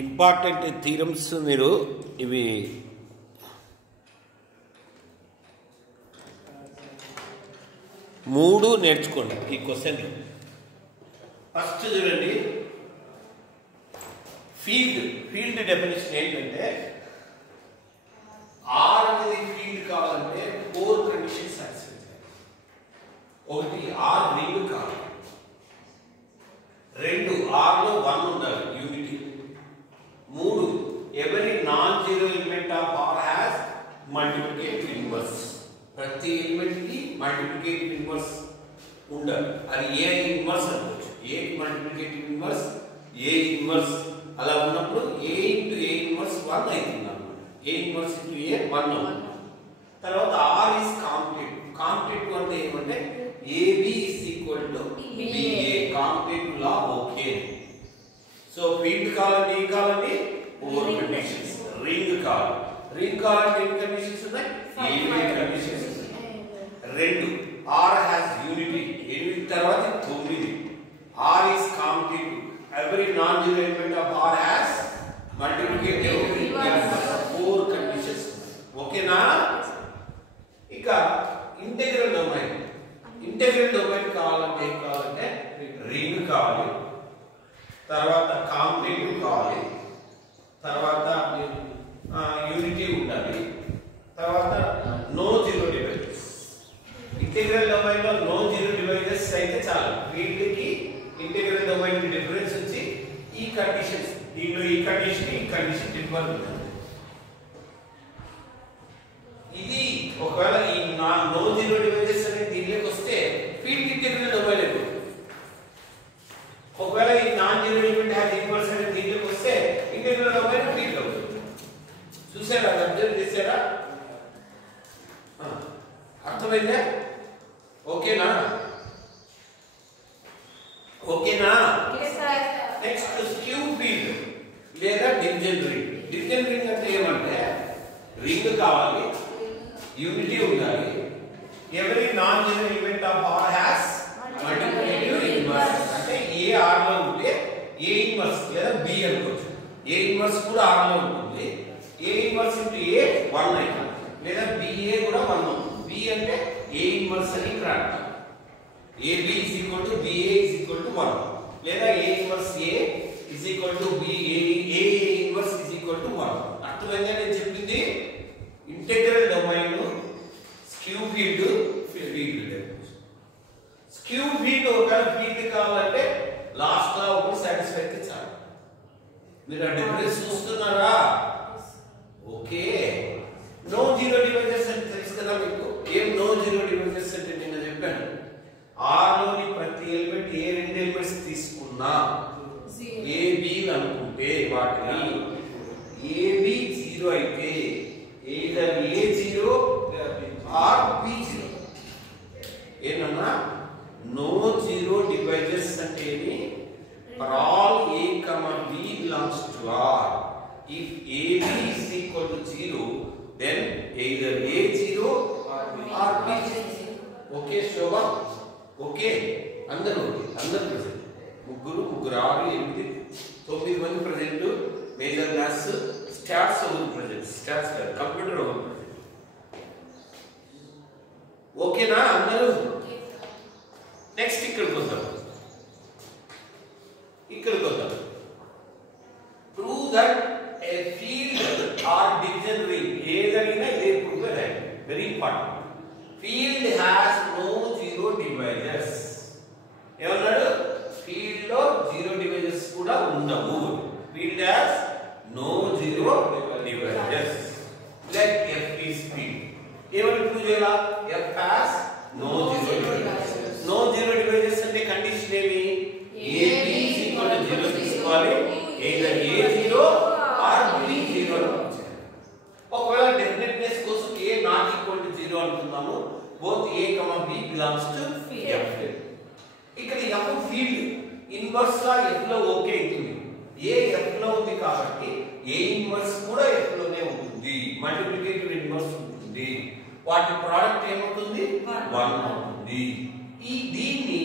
Important theorems మీరు ఇవి మూడు నేర్చుకోండి ఈ క్వశ్చన్. ఫస్ట్ చూడండి, ఫీల్డ్ డెఫినేషన్ ఏంటంటే ఆర్ అనేది ఫీల్డ్ కావాలంటే 4 కండిషన్స్ సాటిస్ఫై చేయాలి. ఒకటి ఆర్ రింగ్ కావాలి, 2 ఆర్ లో 1 ఉండాలి unity, 3 every non zero element of R has multiplicative inverse. ప్రతి ఎలిమెంట్ కి మల్టిప్లికేటివ్ ఇన్వర్స్ ఉండాలి. అది ఏ ఇన్వర్స్ అనుకోవచ్చు. A multiplicative inverse, A inverse అలా ఉన్నప్పుడు ఏ ఇంటూ ఏ ఇన్వర్స్ 1 అవుతుంది. ఏ ఇన్వర్స్ ఇంటూ ఏ 1 అవుతుంది. తర్వాత ఆర్ ఈస్ కాంపిటేటివ్. కాంపిటేటివ్ అంటే ఏమంటే AB is equal to BA. Commutative law okay. So field కావాలంటే ఏ కావాలండి 4 కండిషన్స్. రింగ్ కావాలంటే ఎన్ని కండిషన్స్ ఉన్నాయి? 8 కండిషన్స్ ఉన్నాయి. 2 ఆర్ హ్యాస్ యూనిటీ. 8 తర్వాత 9. R is commutative. every non-zero element of R has multiplicative inverse. 4 conditions. Okay na? ఇక integral domain కావాలంటే రింగ్ కావాలి, తర్వాత కాంపిటేటివ్ కావాలి, తర్వాత యూనిటీ ఉండాలి, తర్వాత no zero divisors. Integral domain లో నో జీరో డివైజెస్ అయితే చాలు. ఫీల్డ్ కి ఇంటెగ్రల్ డొమైన్ కి డిఫరెన్స్ వచ్చి ఈ కండిషన్స్, దీనిలో ఈ కండిషన్ డిఫర్ ఉంటుంది. ఇది ఒకవేళ ఈ నో జీరో డివైజెస్ అనేది దీనిలోకి వస్తే ఫీల్డ్ ఇంటెగ్రల్ డొమైన్ అయిపోతుంది. ఒకవేళ ఈ non zero element has inverse అనేది దీనిలోకి వస్తే ఇంటెగ్రల్ డొమైన్ ఫీల్డ్ అవుతుంది. చూసారా? అబ్జర్వ్ చేశారా? అర్థమైందా? ఓకేనా? నెక్స్ట్ స్క్యూ ఫీల్డ్ లేదా డివిజన్ రింగ్. డివిజన్ రింగ్ అంటే ఏమంటే రింగ్ కావాలి, యూనిటీ ఉండాలి, every non zero element of R has multiplicative inverse. అంటే ఏ ఆర్ లో ఉంటే ఏ ఇన్వర్స్ లేదా బి అనుకోవచ్చు. ఏ ఇన్వర్స్ కూడా ఆర్ లో ఉంటుంది. ఏ ఇన్వర్స్ ఇంటూ ఏ 1 అవుతుంది, లేదా బిఏ కూడా 1 అవుతుంది. బి అంటే ఏ ఇన్వర్స్ అని ఇక్కడ అంటాం. AB is equal to BA is equal to 1, లేదా A inverse A is equal to B, A inverse is equal to 1. అర్థమైందా నేను చెప్పింది? ఇంటెగ్రల్ డొమైన్ స్క్యూ ఫీల్డ్ ఒకవేళ ఫీల్డ్ కావాలంటే లాస్ట్ లా ఒకటి సాటిస్ఫై అయితే చాలు. మీరు ఆ డిఫరెన్స్ చూస్తున్నారా? ఓకే. నో జీరో డివైజెస్ అంటే తెలుసు కదా మీకు. ఏం నో జీరో డివైజెస్ అంటే నేను చెప్పాను. ఆర్ లోని ప్రతి ఎలిమెంట్ ఏ 2 ఎలిమెంట్స్ తీసుకున్నా ఏబి అనుకుంటే వాటిని ఏబి 0 అయితే either A0 or B0. ఏనన్నా నో జీరో డివైజెస్ అంటే for all A, B belongs to R. If AB is equal to 0, then either A0 or B0. Okay Shobha? Okay అందరూ ప్రెసెంట్. ముగ్గురు 6 8 9 మంది ప్రెసెంట్. మేజర్ క్లాస్ స్టాట్స్ ఒకరు present. Stats కాదు, computer ఒకరు present. ఓకేనా అందరూ? Next ఇక్కడికి వద్దాం. Prove that a field or division ring ఏదైనా ఇదే ప్రూవ్ చేయాలి. Very important. Field has no zero divisors. ఏమన్నాడు? ఫీల్డ్ లో జీరో డివైజెస్ కూడా ఉండవు. Field has no zero divisors. Let F is field. ఏమని ప్రూవ్ చేయాలా? F has no zero divisors. No zero divisors అంటే కండిషన్ ఏమి? AB is equal to 0 తీసుకోవాలి. either A0 or B0 అనుకోవాలి. ఒకవేళ డెఫినెట్నెస్ కోసం A not equal to 0 అనుకుందాము. both A, B belongs to F. ఇక్కడ F field inverse law F లో okay అవుతుంది. A F లో ఉంది కాబట్టి A ఇన్వర్స్ కూడా F లోనే ఉంటుంది. మల్టిప్లికేటివ్ ఇన్వర్స్ ఉంటుంది. వాటి ప్రోడక్ట్ ఏమవుతుంది? 1 అవుతుంది. దీన్ని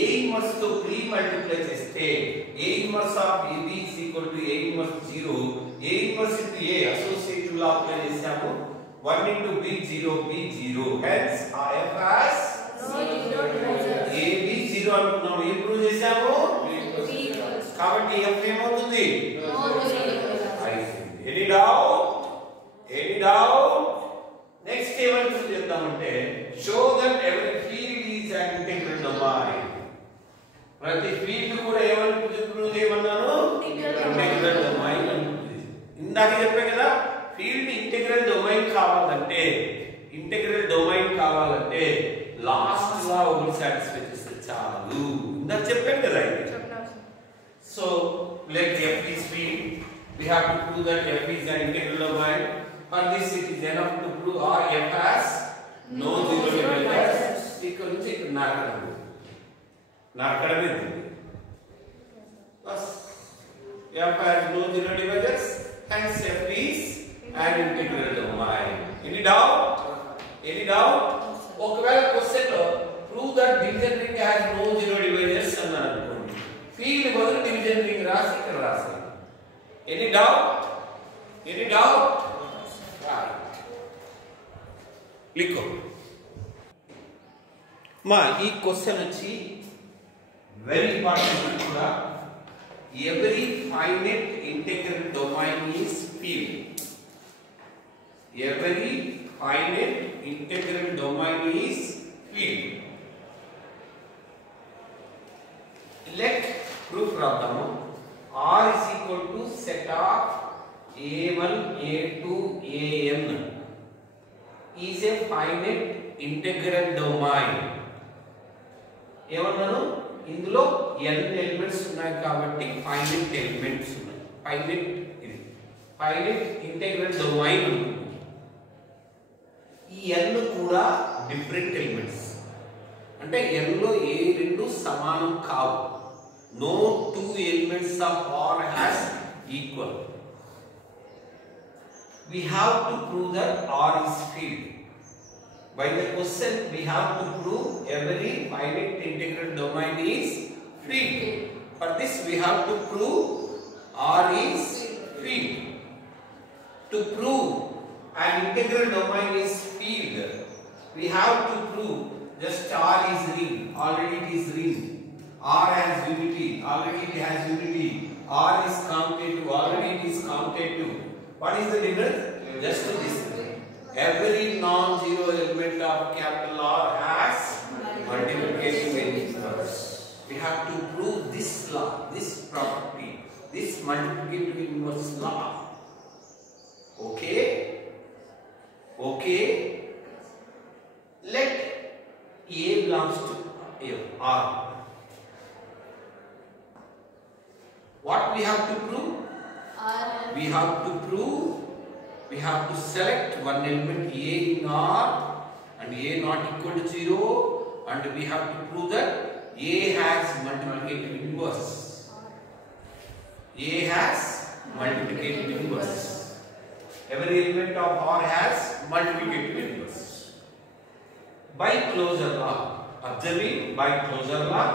A ఇన్వర్స్ తో 3 మల్టిప్లై చేస్తే A inverse of AB is equal to A inverse 0, A inverse into A associative law apply చేసాము. 1 into B 0, B 0. Hence F has A B 0 అనుకున్నాము. ఏం ప్రూవ్ చేసాము? కాబట్టి F ఏమవుతుంది? Any doubt? Any doubt? Next ఏమని చేద్దామంటే show that every field is an integral domain. ప్రతి field కూడా ఏమని ప్రూవ్ చేయమన్నాను? ఇంటిగ్రల్ డొమైన్ అని. ఇందాక చెప్పే కదా ఫీల్డ్ ఇంటిగ్రల్ డొమైన్ కావాలంటే లాస్ట్ లా ఒకటి సాటిస్ఫై చేస్తే చాలు. ఇందాక చెప్పాను కదా ఇది. So let F is field, we have to prove that F is an integral domain. For this it is enough to prove or F has no zero divisors. ఇక్కడ నుంచి ఇక్కడ నాకడమే bus. F has no zero divisors, hence F is an integral domain. Any doubt? ఒకవేళ question లో prove that division ring has no zero divisors అన్నారు అనుకోండి, field బదులు division ring రాసి ఇక్కడ రాసాను. Any doubt? లిఖో మా ఈ క్వశ్చన్ వచ్చి వెరీ ఇంపార్టెంట్ కూడా. Every finite integral domain is field. Every finite integral domain is field. Let proof రాద్దాము. R is equal to set of A1, A2, An is a finite integral domain. ఏమన్నాను? ఇందులో n elements ఉన్నాయి కాబట్టి finite elements ఉన్నాయి. Finite integral domain ఉంటుంది. ఈ n కూడా different elements. అంటే n లో ఏ రెండు సమానం కావు. No two elements of R has equal. We have to prove that R is field. By the question we have to prove every finite integral domain is field. For this we have to prove R is field. To prove an integral domain is field, we have to prove just R is ring. Already it is ring. R has unity, already it has unity. R is commutative, already it is commutative. What is the difference? Just this. Every non-zero element of capital R has multiplication inverse. We have to prove this law, this property, this multiplicative inverse law. Okay? Let A belongs to R. What we have to prove? We have to select one element A in R and A not equal to 0, and we have to prove that A has multiplicative inverse. A has multiplicative inverse. Every element of R has multiplicative inverse. By closure law, observing by closure law,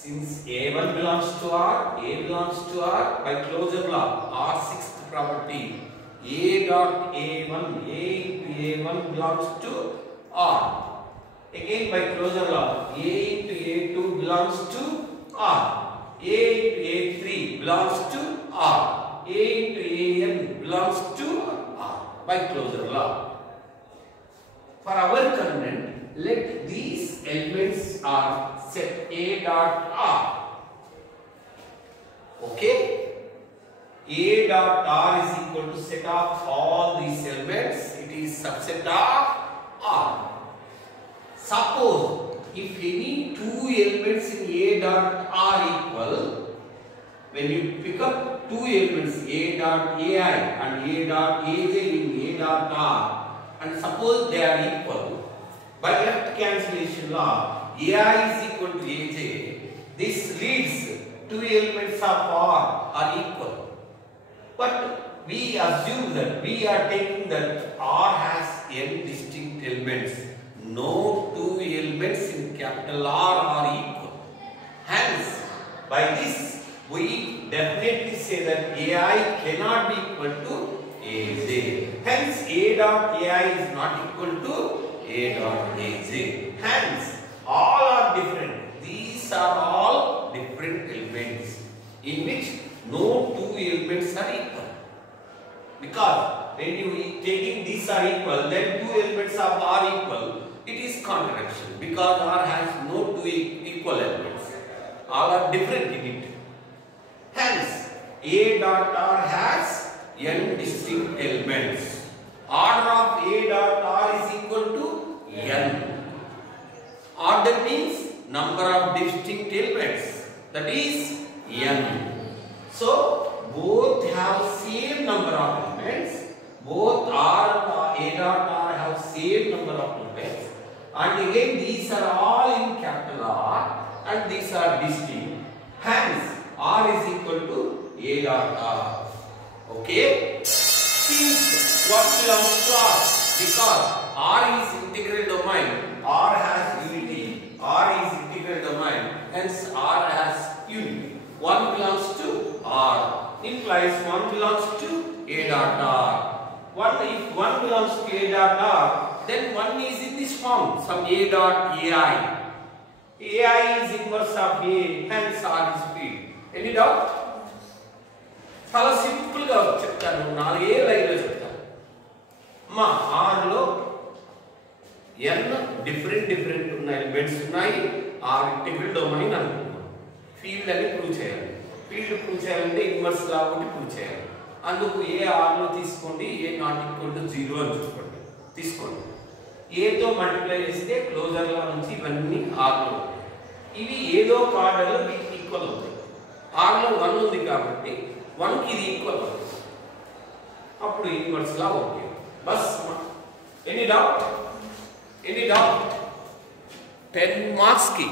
since A1 belongs to R, A belongs to R, by closure law, R sixth property, A dot A1, A into A1 belongs to R. Again by closure law, A into A2 belongs to R. A into A3 belongs to R. A into An belongs to R. By closure law. For our convent, let these elements are set A dot R. Okay? A dot R is equal to set of all these elements. It is subset of R. Suppose if any two elements in A dot R equal, when you pick up two elements A dot AI and A dot AJ in A dot R, and suppose they are equal, by left cancellation law, AI is equal to AJ. This leads two elements of R are equal. But we assume that we are taking that R has n distinct elements. No two elements in capital R are equal. Hence, by this we definitely say that AI cannot be equal to AJ. Hence, A dot AI is not equal to A dot AJ. Hence, all are different. These are all different elements in which no two elements are equal. Because when you taking these are equal, then two elements of R equal, it is contradiction. Because R has no two equal elements. All are different in it. Hence, A dot R has n distinct elements. Order of A dot R is equal to n. Order means number of distinct elements. That is n. So, both have same number of elements. Both R and A dot R have same number of elements. And again, these are all in capital R. And these are distinct. Hence, R is equal to A dot R. Okay? Since what belongs to R? Because R is integral domain. R has unity. R is integral domain. Hence, R has unity. One belongs to R. Implies one belongs to A dot R. If one belongs to A dot R, then one is in this form. Some A dot AI. AI is inverse of A, hence R is field. Any doubt? చాలా simple గా చెప్తాను. 4 లైన్లో చెప్తాను. మా R లో n different ఉన్న elements ఉన్నాయి. R integral domain అనుకున్నాం. ఫీల్డ్ అని ప్రూవ్ చేయాలి. ఫీల్డ్ ప్రూవ్ చేయాలంటే ఇన్వర్స్ లా ఒకటి ప్రూవ్ చేయాలి. అందుకు ఏ R లో తీసుకోండి, ఏ నాట్ ఈక్వల్ టు 0 అని చూసుకోండి. తీసుకోండి. ఏతో మల్టిప్లై చేస్తే క్లోజర్ లా నుంచి ఇవన్నీ R లో ఉంటాయి. ఇవి ఏదో ఒక ఆర్డర్లో వీటికి ఈక్వల్ అవుతాయి. R లో 1 ఉంది కాబట్టి 1 కి ఇది ఈక్వల్ అవుతుంది. అప్పుడు inverse law okay. Bus any doubt 10 marks కి